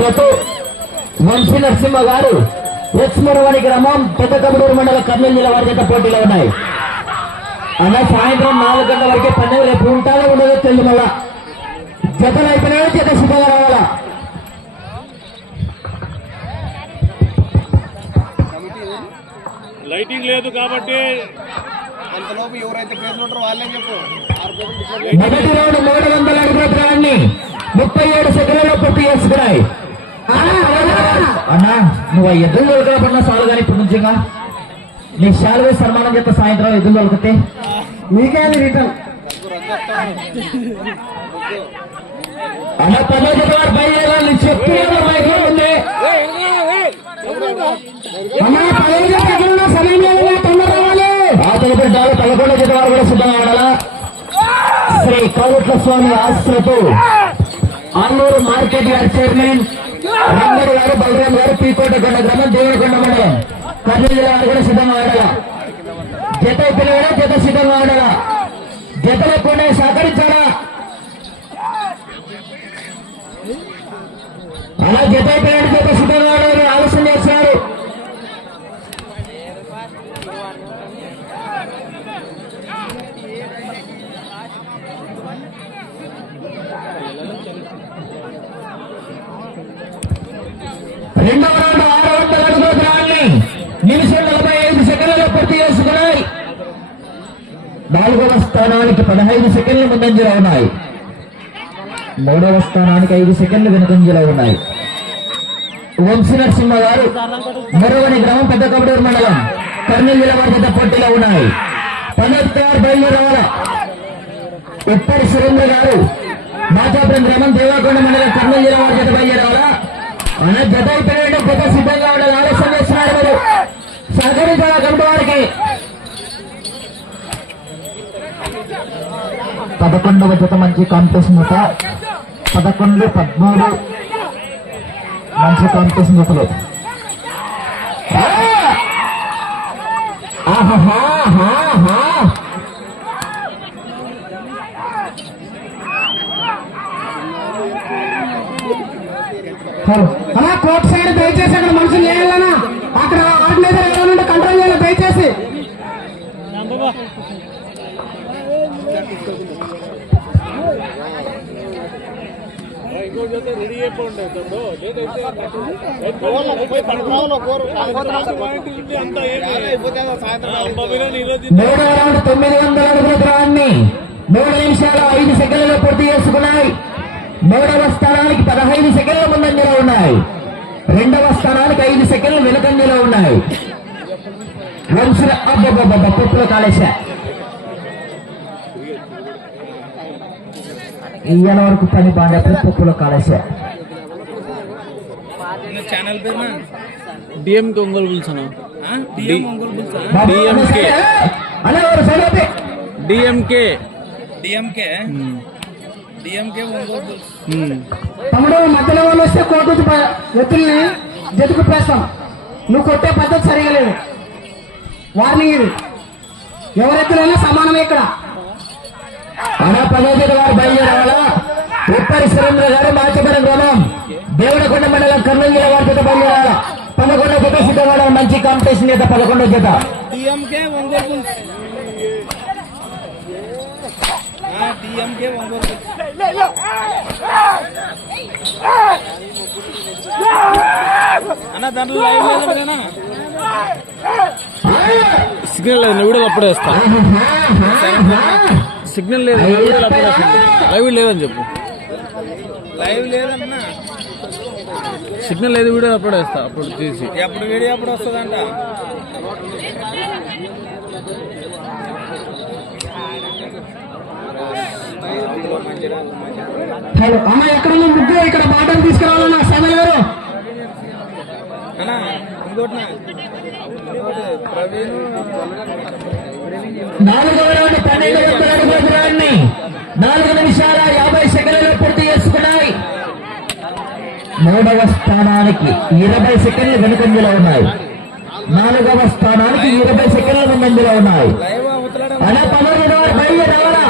ఆశ్రతో వంశీ నరసింహ గారు ఎక్స్మరవాణి గ్రామం పెద్ద కబడూరు మండల కర్నూలు జిల్లా వారి చేత పోటీలో ఉన్నాయి. అలా సాయంత్రం 4 గంటల వరకే పండుగ. రేపు ఉంటాలో ఉండదో తెలియదు. మళ్ళా జతలు అయిపోయినా చేత శుభంగా రావాలా. లైటింగ్ లేదు కాబట్టి అంతలోపు ఎవరైతే కేసులు ఉంటారో వాళ్ళే చెప్పు. మొదటి రౌండ్ 300 అడుగుల దూరాన్ని 37 సెకండ్లలో పూర్తి చేసుకున్నాయి. అన్నా నువ్వు ఎద్దులు దొరకకుండా చాలు కానీ ఇప్పుడు నుంచిగా నీ శాలువే సన్మానం చేత సాయంత్రం ఎద్దులు దొరికితే నీకే అది రిటర్న్. అలా 10 వారు బయలుదేరాలి చెప్తున్నాను. ఉంది ఆ తదుపరి 11వ జత వారు కూడా సిద్ధంగా ఉండాలా. శ్రీ కోట్ల స్వామి ఆశ్రతో అల్లూరు మార్కెట్ యార్డ్ చైర్మన్ రంగడు గారు, బలరాం గారు, పీకోటకొండ గ్రామం, దేవుడికొండ మండలం, కర్నూలు జిల్లా వారు కూడా సిద్ధంగా ఉండాలా. జత పిల్లలు జత సిద్ధంగా ఉండాలా. జతలు కొన్ని సహకరించాలా. అలా జత పిల్లలు జత సిద్ధంగా ఉండాలని ఆలోచన చేస్తున్నారు. రెండవ రౌండ్ 600 అడుగుల దూరాన్ని నిమిషం 45 సెకండ్లలో పూర్తి చేసుకున్నాయి. 4వ స్థానానికి 15 సెకండ్లు ముందంజలో ఉన్నాయి. 3వ స్థానానికి 5 సెకండ్లు వెనుకంజలో ఉన్నాయి. వంశీ నరసింహ గారు మరొకని గ్రామం పెద్ద కబడూరు మండలం కర్నూలు జిల్లా వారి పెద్ద పోటీలో ఉన్నాయి. 16 బయలుదేరవాల. ఉప్పరి సురేంద్ర గారు మాచాపురం గ్రామం, దేవాకొండ మండలం, కర్నూలు జిల్లా వారి చేత బయలుదేరాలా. అలా జత అయిపోయిన జత సిద్ధంగా ఉండాలి. ఆలస్యం చేస్తున్నారు మీరు. సహకరించాలా కమిటీ వారికి. 11వ జత మంచి కాంపిటీషన్ జత. 11, 13 మంచి కాంపిటీషన్ జతలు. అలా కోర్టు సైడ్ దయచేసి అక్కడ మనుషులు చేయాలన్నా అక్కడ వాటి మీద ఎవరైనా కంట్రోల్ చేయాలి దయచేసి. రెడీ అయిపోండి. మూడో రౌండ్ 900 అడుగుల దూరాన్ని 3 నిమిషాల 5 సెకండ్లలో పూర్తి చేసుకున్నాయి. 3వ స్థానానికి 15 సెకండ్ల ముందంజలో ఉన్నాయి. 2వ స్థానానికి 5 సెకండ్లు వెనుకంజలో ఉన్నాయి. పప్పులో కాలేశ ఇయ్యాల వరకు పని బాగా పప్పులో కాలేశ. ఛానల్ పేరు డిఎంకే ఒంగోలు బుల్స్ డిఎంకే తమ్ముడు మధ్యలో వాళ్ళు వస్తే కోర్టు ఎత్తుల్ని జతుకు ప్రేస్తాం. నువ్వు కొట్టే పద్ధతి సరిగా లేదు. వార్నింగ్ ఇది. ఎవరెత్తులైనా సమానమే ఇక్కడ. అలా 10వ వారు బయలుదేరాలా. ఉప్పరి సురేంద్ర గారు మాచపురం గ్రామం, దేవుడికొండ మండలం, కర్నూలు జిల్లా వారి చేత బయలుదేరాలా. 11వ జత సిద్ధంగా మంచి కాంపిటీషన్ చేత 11వ జత. సిగ్నల్ లేదు. నువ్వు కూడా అప్పుడే వేస్తా. సిగ్నల్ లేదు. లైవ్ లేదని చెప్పు. లైవ్ లేదన్నా. సిగ్నల్ లేదు. వీడియో అప్పుడే వేస్తా. అప్పుడు తీసి ఎప్పుడు వీడియో అప్పుడు వస్తుందంట. హలో అమ్మ ఎక్కడ ముగ్గురు ఇక్కడ బాటలు తీసుకురావాలన్నా సమయం గారు. ప్రవీణ్ 4వ రౌండ్ 1200 అడుగుల దూరాన్ని 4 నిమిషాల 50 సెకండ్లలో పూర్తి చేసుకున్నాయి. 3వ స్థానానికి 20 సెకండ్లు వెనుకంజలో ఉన్నాయి. 4వ స్థానానికి 20 సెకండ్ల ముందంజలో ఉన్నాయి. అలా 11వ వారు బయలుదేరావాలా.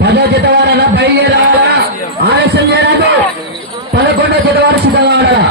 పదో జత వారన బయలుదేరాలా, ఆలస్యం చేయరాదు. 11వ జత వారు సిద్ధంగా ఉండాలా.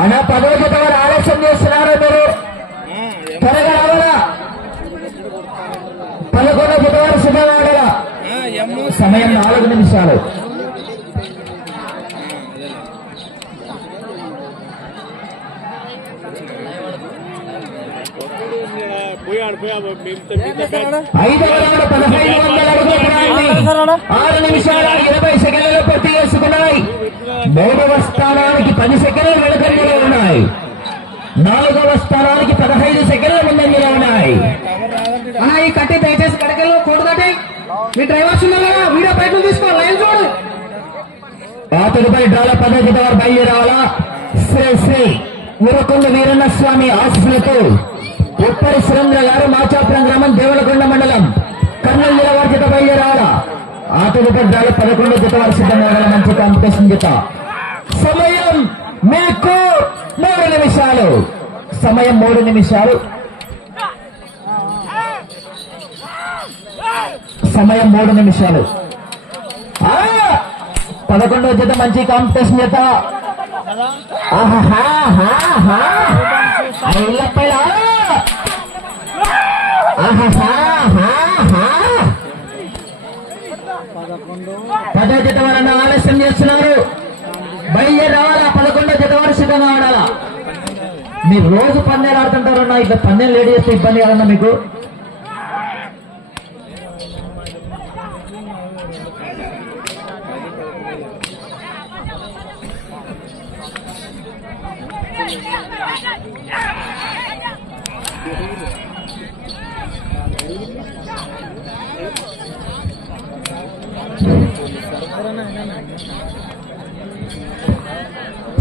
అన్న 10వ జత వారు ఆలస్యం చేస్తున్నారు. మీరు త్వరగా రావాలా. 11వ జత వారు సిద్ధంగా ఉండాలా. సమయం 4 నిమిషాలు. ఐదవ రౌండ్ 1500 అడుగుల దూరాన్ని 6 నిమిషాల 20 సెకండ్లలో పూర్తి చేసుకున్నాయి. 3వ స్థానానికి 10 సెకండ్లు వెనుకంజలో ఉన్నాయి. 4వ స్థానానికి 15 సెకండ్ల ముందంజలో ఉన్నాయి. ఈ కట్టి దయచేసి కడకల్లో కోడు కట్టి మీ డ్రైవర్స్ ఉన్నారు కదా, వీడియో బయట తీసుకో, లైన్ చూడు. ఆ తదుపరి డ్రాల 10వ జత వారు బయలుదేరావాలా. శ్రీ శ్రీ ఉరకొండ వీరన్న స్వామి ఆశీస్సులతో ఉప్పరి సురేంద్ర గారు మాచాపురం గ్రామం దేవలకొండ మండలం కర్నూలు జిల్లా వారి జత బయలుదేరావాలా. ఆ తదుపరి డ్రాల 11వ జత వారు సిద్ధంగా ఉండాలి. మంచి కాంపిటీషన్ జత. సమయం మీకు 3 నిమిషాలు. సమయం 3 నిమిషాలు. సమయం 3 నిమిషాలు. 11వ జత మంచి కాంపిటీషన్ జత. పదో జత వారన్నా ఆలస్యం చేస్తున్నారు. బయలుదేరి రావాలా. 11వ జత వారు సిద్ధంగా ఆడాలా. మీరు రోజు పందేలు ఆడుతుంటారన్నా, ఇట్లా పందేలు లేడీ చేస్తే ఇబ్బంది కాదన్నా మీకు.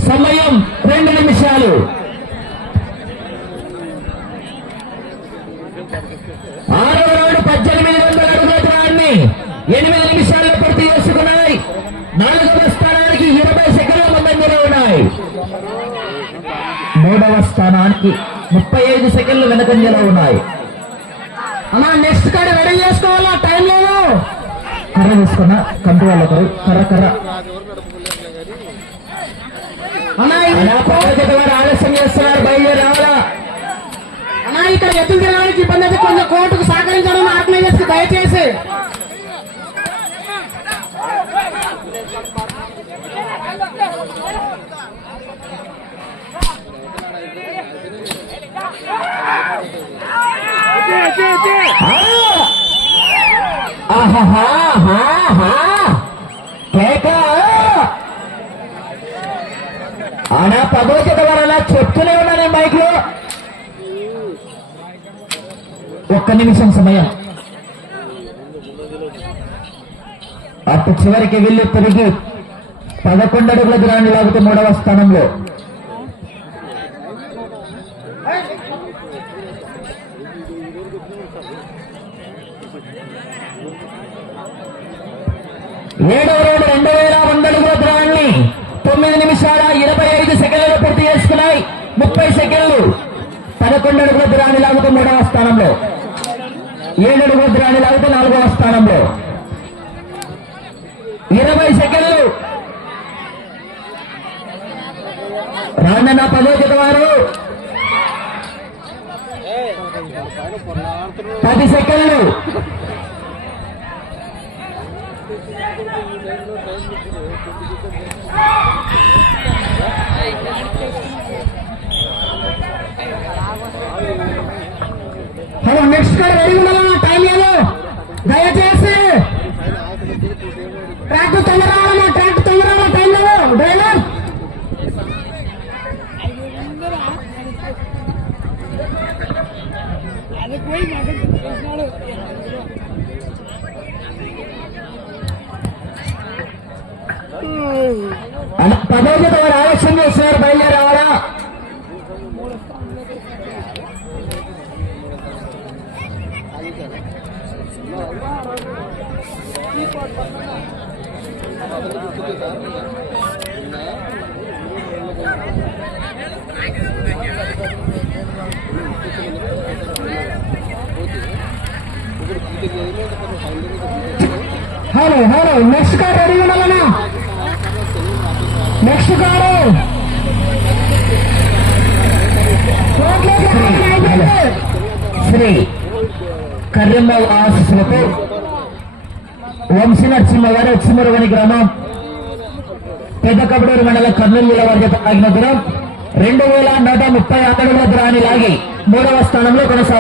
సమయం 2 నిమిషాలు. 6వ రౌండ్ 1800 అడుగుల దూరాన్ని 8 నిమిషాల్లో పూర్తి చేసుకున్నాయి. 4వ స్థానానికి 20 సెకండ్ల ముందంజలో ఉన్నాయి. 3వ స్థానానికి 35 సెకండ్లు వెనకంజలో ఉన్నాయి. అన్నా నెక్స్ట్ కాడ రెడీ చేసుకోవాలా, టైం లేదు. కర్ర తీసుకున్నా కంటి వాళ్ళ కర్ర అన్నా వారు ఆలస్యం చేస్తున్నారు. బయలుదేరి రావాలా. అన్నా ఇక్కడ ఎత్తులు తినడానికి ఇబ్బంది అయితే కొంచెం కోర్టుకు సహకరించడం ఆర్గనైజర్స్ దయచేసి. ఆనా 10వ జత వారు అలా చెప్తూనే ఉన్నాను బైక్ లో. 1 నిమిషం సమయం. అటు చివరికి వెళ్ళి తిరిగి 11 అడుగుల దూరాన్ని లాగితే 3వ స్థానంలో. ఏడవ రౌండ్ 2100 అడుగుల దూరాన్ని 9 నిమిషాల 25 సెకండ్లలో పూర్తి చేసుకున్నాయి. 30 సెకండ్లు. 11 అడుగుల దూరాన్ని లాగితే 3వ స్థానంలో. 7 అడుగుల దూరాన్ని లాగితే 4వ స్థానంలో. 20 సెకండ్లు. రానన్న 10వ జత వారు 10 సెకండ్లు. హలో నెక్స్ట్ కాడ రెడీ ఉండాలన్నా, టైం లేదు. దయచేసి ట్రాక్ తొందర రావాలన్నా, ట్రాక్ తొందర రావాలా, టైం లేదు. డ్రైవర్ పదోజత వారు ఆలస్యం చేస్తున్నారు, బయలుదేరావాలా? Hello hello, next car ready ఉండాలన్నా. నెక్స్ట్ కారు శ్రీ కర్రెమ్మ ఆశీస్సులతో వంశీ నరసింహ గారు చిమ్మరవని గ్రామం పెద్ద కబడూరు మండలం కర్నూలు జిల్లా వారి చేత ఆగిన దూరం 2130 అడుగుల దూరాన్ని లాగి 3వ స్థానంలో కొనసాగుతుంది.